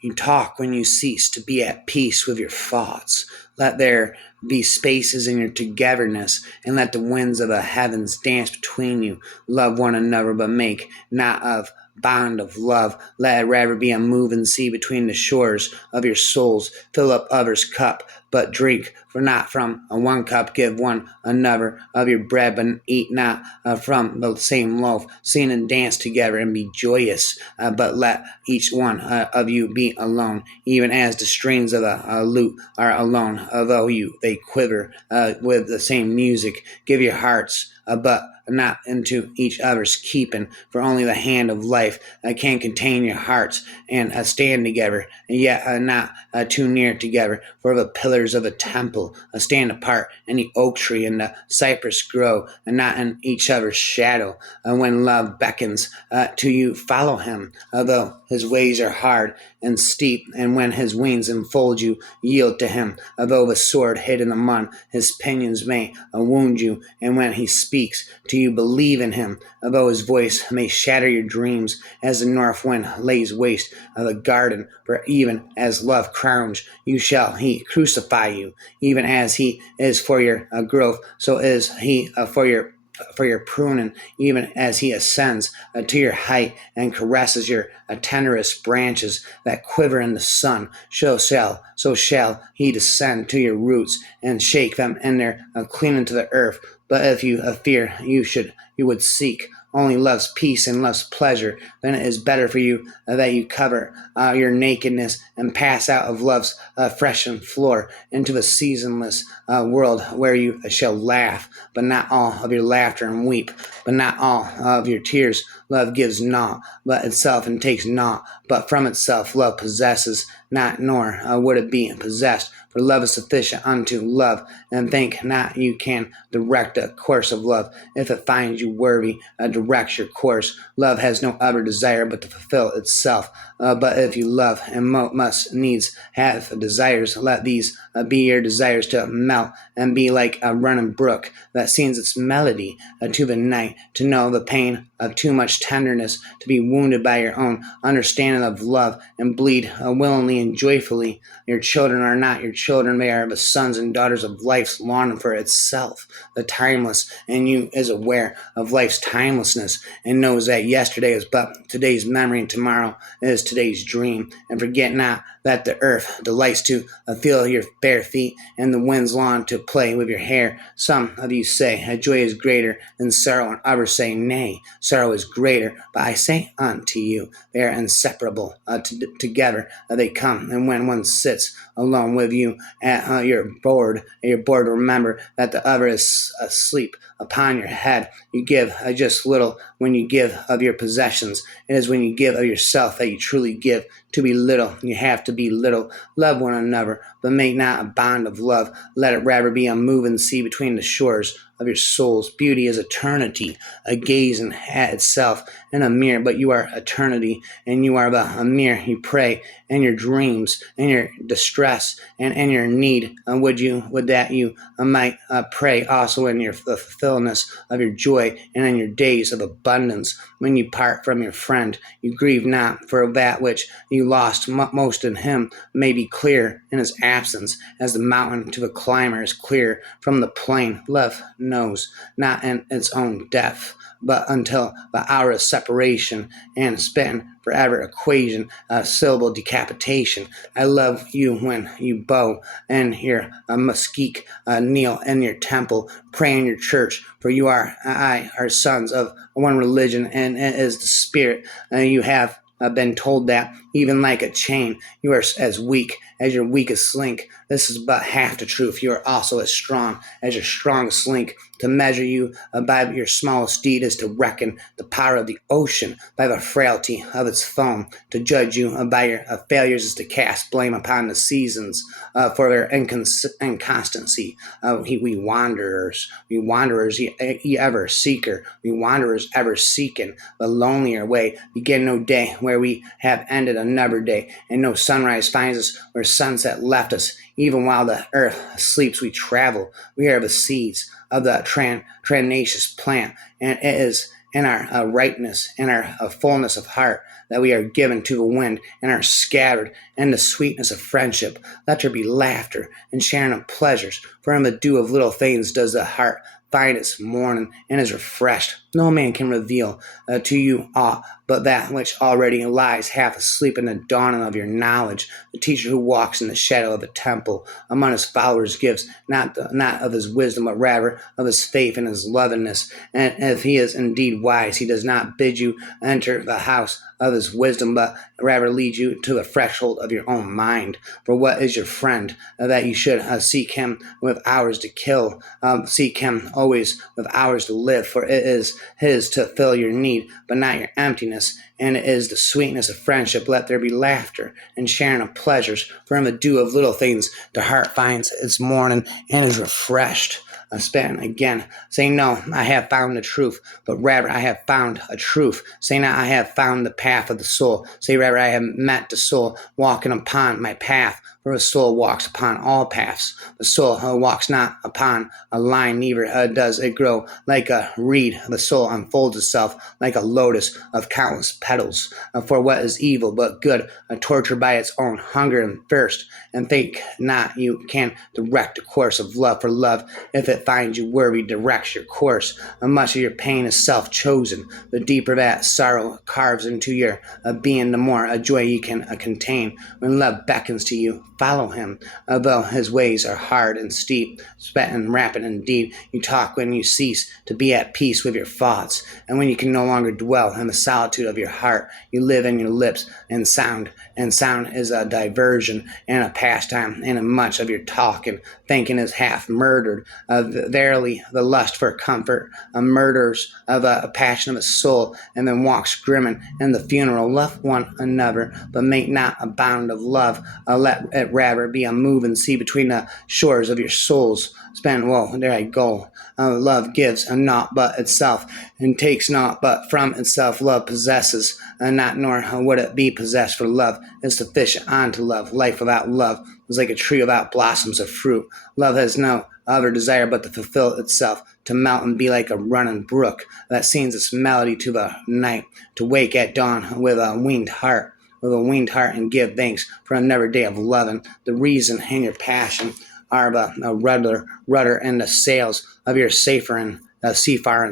You talk when you cease to be at peace with your thoughts. Let there be spaces in your togetherness, and let the winds of the heavens dance between you. Love one another, but make not of bond of love. Let it rather be a moving sea between the shores of your souls. Fill up others' cup, but drink, for not from one cup give one another of your bread, but eat not from the same loaf. Sing and dance together and be joyous, but let each one of you be alone, even as the strings of a lute are alone, although they quiver with the same music. Give your hearts, but not into each other's keeping, for only the hand of life can contain your hearts and stand together, and yet not too near together. For the pillars of a temple stand apart, and the oak tree and the cypress grow, and not in each other's shadow. When love beckons to you, follow him, although his ways are hard and steep, and when his wings enfold you, yield to him, although the sword hid in the mud, his pinions may wound you, and when he speaks to you, believe in him, although his voice may shatter your dreams, as the north wind lays waste the garden. For even as love crowns you, shall he crucify you, even as he is for your growth, so is he for your pruning, even as he ascends to your height and caresses your tenderest branches that quiver in the sun. So shall he descend to your roots and shake them in their clean into the earth. But if you fear, you would seek only loves peace and loves pleasure, then it is better for you that you cover your nakedness and pass out of love's freshened floor into the seasonless world, where you shall laugh, but not all of your laughter, and weep, but not all of your tears. Love gives naught but itself, and takes naught but from itself. Love possesses not, nor would it be possessed. For love is sufficient unto love, and think not you can direct a course of love. If it finds you worthy, directs your course. Love has no other desire but to fulfill itself. But if you love and must needs have desires, let these be your desires to melt and be like a running brook that sings its melody to the night, to know the pain of too much tenderness, to be wounded by your own understanding of love, and bleed willingly and joyfully. Your children are not your children, they are the sons and daughters of life's longing for itself, the timeless, and you is aware of life's timelessness, and knows that yesterday is but today's memory, and tomorrow is today's dream. And forget not that the earth delights to feel your bare feet, and the winds long to play with your hair. Some of you say joy is greater than sorrow, and others say nay, sorrow is greater. But I say unto you, they are inseparable. Together they come, and when one sits alone with you at your board, remember that the other is asleep upon your head. You give just little when you give of your possessions. It is when you give of yourself that you truly give. To be little, you have to be little. Love one another, but make not a bond of love. Let it rather be a moving sea between the shores of your souls. Beauty is eternity, a gazing at itself in a mirror, but you are eternity, and you are a mirror. You pray in your dreams, in your distress, and in your need. Would that you might pray also in your fulfillment of your joy, and in your days of abundance. When you part from your friend, you grieve not, for that which you lost most in him may be clear in his absence, as the mountain to the climber is clear from the plain. Love knows not in its own depth, but until the hour of separation and spent forever equation, syllable decapitation. I love you when you bow and your mesquite, kneel in your temple, pray in your church, for you are sons of one religion, and it is the spirit. You have been told that, even like a chain, you are as weak as your weakest link. This is but half the truth. You are also as strong as your strongest link. To measure you by your smallest deed is to reckon the power of the ocean by the frailty of its foam. To judge you by your failures is to cast blame upon the seasons for their inconstancy. We wanderers, ye ever seeker. We wanderers ever seeking the lonelier way. Begin no day where we have ended another day, and no sunrise finds us where sunset left us. Even while the earth sleeps, we travel. We are the seeds of the tranaceous plant, and it is and our rightness and our fullness of heart that we are given to the wind and are scattered, and the sweetness of friendship. Let there be laughter and sharing of pleasures, for in the dew of little things does the heart find its morning and is refreshed. No man can reveal to you aught but that which already lies half asleep in the dawning of your knowledge. The teacher who walks in the shadow of a temple among his followers gives not of his wisdom, but rather of his faith and his lovingness. And if he is indeed wise, he does not bid you enter the house of his wisdom, but rather lead you to the threshold of your own mind. For what is your friend that you should seek him with hours to kill? Seek him always with hours to live, for it is his to fill your need, but not your emptiness. And it is the sweetness of friendship. Let there be laughter and sharing of pleasures, for in the dew of little things the heart finds its morning and is refreshed. Spend again, say no, I have found the truth, but rather I have found a truth. Say not, I have found the path of the soul. Say rather, I have met the soul walking upon my path. For the soul walks upon all paths. The soul walks not upon a line, neither does it grow like a reed. The soul unfolds itself like a lotus of countless petals. For what is evil but good, tortured by its own hunger and thirst? And think not you can direct the course of love, for love, if it finds you worthy, directs your course. Much of your pain is self-chosen. The deeper that sorrow carves into your being, the more joy you can contain. When love beckons to you, follow him, though his ways are hard and steep, sweat and rapid indeed. You talk when you cease to be at peace with your thoughts, and when you can no longer dwell in the solitude of your heart, you live in your lips and sound is a diversion and a pastime, and much of your talk and thinking is half murdered. Verily, the lust for comfort murders of a passion of a soul, and then walks grim in the funeral. Love one another, but make not a bound of love. Let it rather be a moving sea between the shores of your souls. There I go. Love gives naught but itself, and takes naught but from itself. Love possesses not, nor would it be possessed, for love is sufficient unto love. Life without love is like a tree without blossoms of fruit. Love has no other desire but to fulfill itself, to melt and be like a running brook that sings its melody to the night, to wake at dawn with a winged heart. And give thanks for another day of loving. The reason and your passion are the rudder and the sails of your seafaring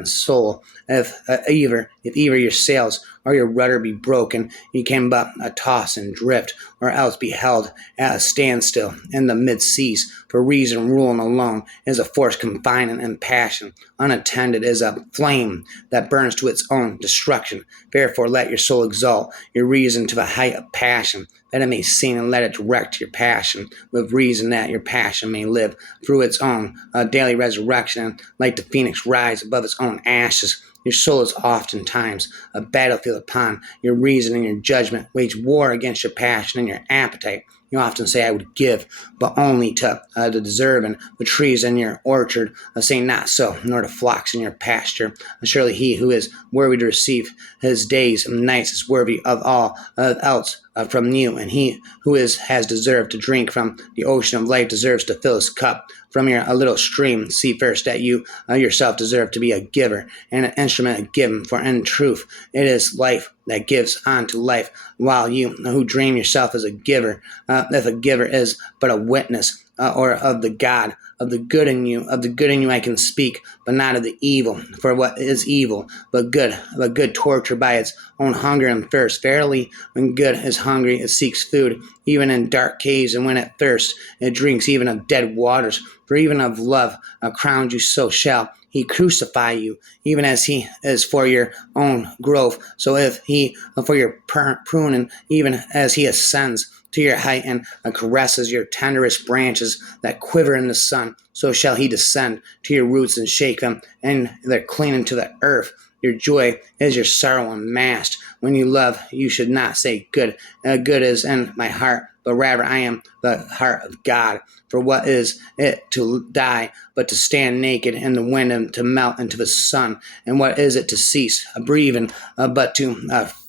soul. If either your sails or your rudder be broken, you can but toss and drift, or else be held at a standstill in the mid-seas. For reason ruling alone is a force confining, and passion unattended is a flame that burns to its own destruction. Therefore let your soul exalt your reason to the height of passion, that it may sing, and let it direct your passion with reason, that your passion may live through its own daily resurrection, and like the phoenix rise above its own ashes. Your soul is oftentimes a battlefield upon your reason, and your judgment wage war against your passion and your appetite. You often say, I would give, but only to the deserving. The trees in your orchard say not so, nor the flocks in your pasture. Surely he who is worthy to receive his days and nights is worthy of all else from you, and he who has deserved to drink from the ocean of life deserves to fill his cup from your little stream. See first that you yourself deserve to be a giver and an instrument of giving, for in truth it is life that gives on to life, while you who dream yourself as a giver, if a giver is but a witness or of the God, of the good in you, I can speak, but not of the evil. For what is evil but good tortured by its own hunger and thirst? Verily, when good is hungry, it seeks food, even in dark caves, and when it thirsts, it drinks even of dead waters. For even of love crowned you, so shall he crucify you, even as he is for your own growth. So if he for your pruning, even as he ascends to your height and caresses your tenderest branches that quiver in the sun, so shall he descend to your roots and shake them, and they're clinging to the earth. Your joy is your sorrow unmasked. When you love, you should not say good. Good is in my heart, but rather I am the heart of God. For what is it to die but to stand naked in the wind and to melt into the sun? And what is it to cease breathing but to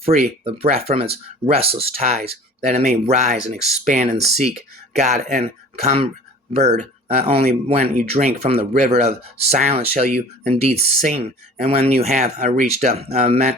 free the breath from its restless ties, that it may rise and expand and seek God and come bird Only when you drink from the river of silence shall you indeed sing. And when you have reached a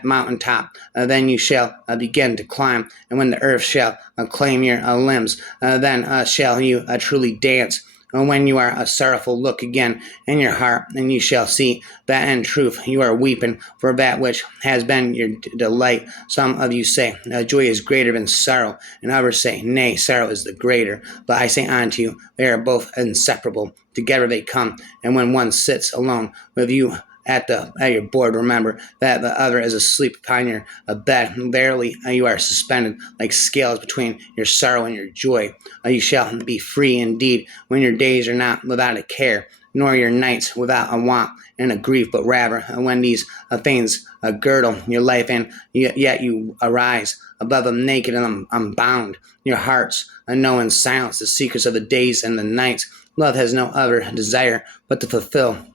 mountaintop, then you shall begin to climb. And when the earth shall claim your limbs, then shall you truly dance. And when you are a sorrowful, look again in your heart, and you shall see that in truth you are weeping for that which has been your delight. Some of you say, joy is greater than sorrow, and others say, nay, sorrow is the greater. But I say unto you, they are both inseparable. Together they come, and when one sits alone with you at your board, remember that the other is asleep upon your bed. Verily, you are suspended like scales between your sorrow and your joy. You shall be free indeed when your days are not without a care, nor your nights without a want and a grief, but rather when these things girdle your life, and yet you arise above them naked and unbound. Your hearts know in silence the secrets of the days and the nights. Love has no other desire but to fulfill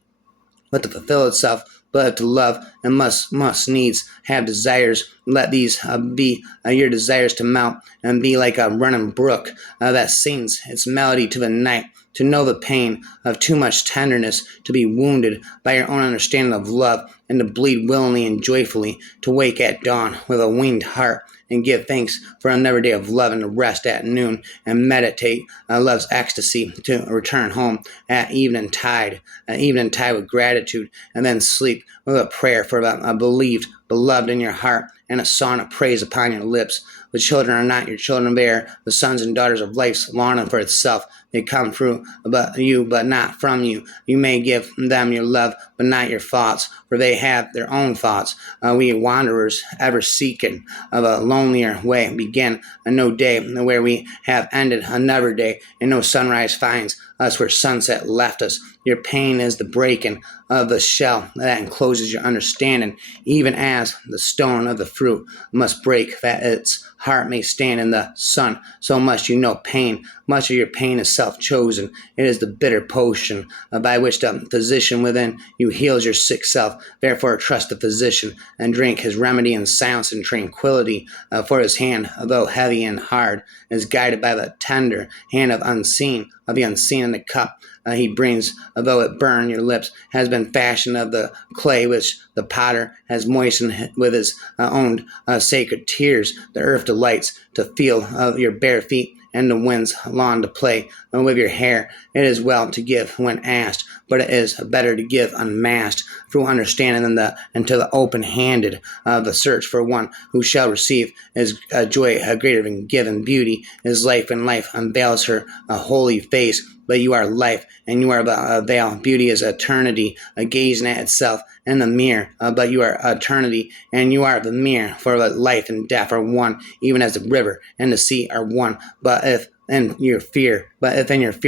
itself, but to love, and must needs have desires. Let these be your desires to melt and be like a running brook that sings its melody to the night. To know the pain of too much tenderness, to be wounded by your own understanding of love, and to bleed willingly and joyfully, to wake at dawn with a winged heart, and give thanks for another day of love, and to rest at noon, and meditate love's ecstasy, to return home at evening tide with gratitude, and then sleep with a prayer for a believed beloved in your heart, and a song of praise upon your lips. The children are not your children, they are the sons and daughters of life's longing for itself. They come through but not from you. You may give them your love, but not your thoughts, for they have their own thoughts. We wanderers, ever seeking of a lonelier way, begin a no day where we have ended another day, and no sunrise finds us where sunset left us. Your pain is the breaking of the shell that encloses your understanding, even as the stone of the fruit must break that its heart may stand in the sun. So must you know pain. Much of your pain is self-chosen. It is the bitter potion by which the physician within you heals your sick self. Therefore trust the physician, and drink his remedy in silence and tranquility, for his hand, though heavy and hard, is guided by the tender hand of the unseen in the cup he brings, though it burn your lips, has been fashioned of the clay which the potter has moistened with his own sacred tears. The earth delights to feel of your bare feet, and the winds long to play with your hair. It is well to give when asked, but it is better to give unmasked, through understanding than to the open-handed. The search for one who shall receive is joy greater than given. Beauty is life, and life unveils her holy face. But you are life, and you are a veil. Beauty is eternity, gazing at itself in the mirror. But you are eternity, and you are the mirror. For life and death are one, even as the river and the sea are one. But if in your fear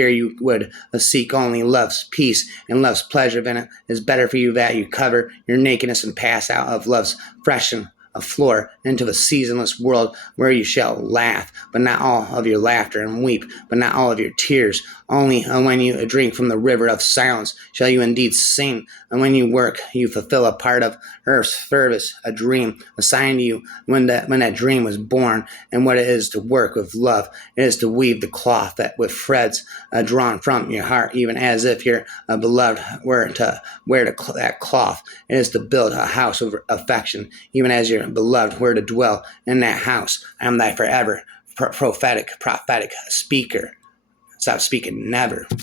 you would seek only love's peace and love's pleasure, then it is better for you that you cover your nakedness and pass out of love's freshen a floor into the seasonless world, where you shall laugh, but not all of your laughter, and weep, but not all of your tears. Only when you drink from the river of silence shall you indeed sing. And when you work, you fulfill a part of earth's service, a dream assigned to you when that dream was born. And what it is to work with love, it is to weave the cloth that with threads drawn from your heart, even as if your beloved were to wear that cloth. It is to build a house of affection, even as your beloved were to dwell in that house. I am thy forever prophetic speaker. Stop speaking, never.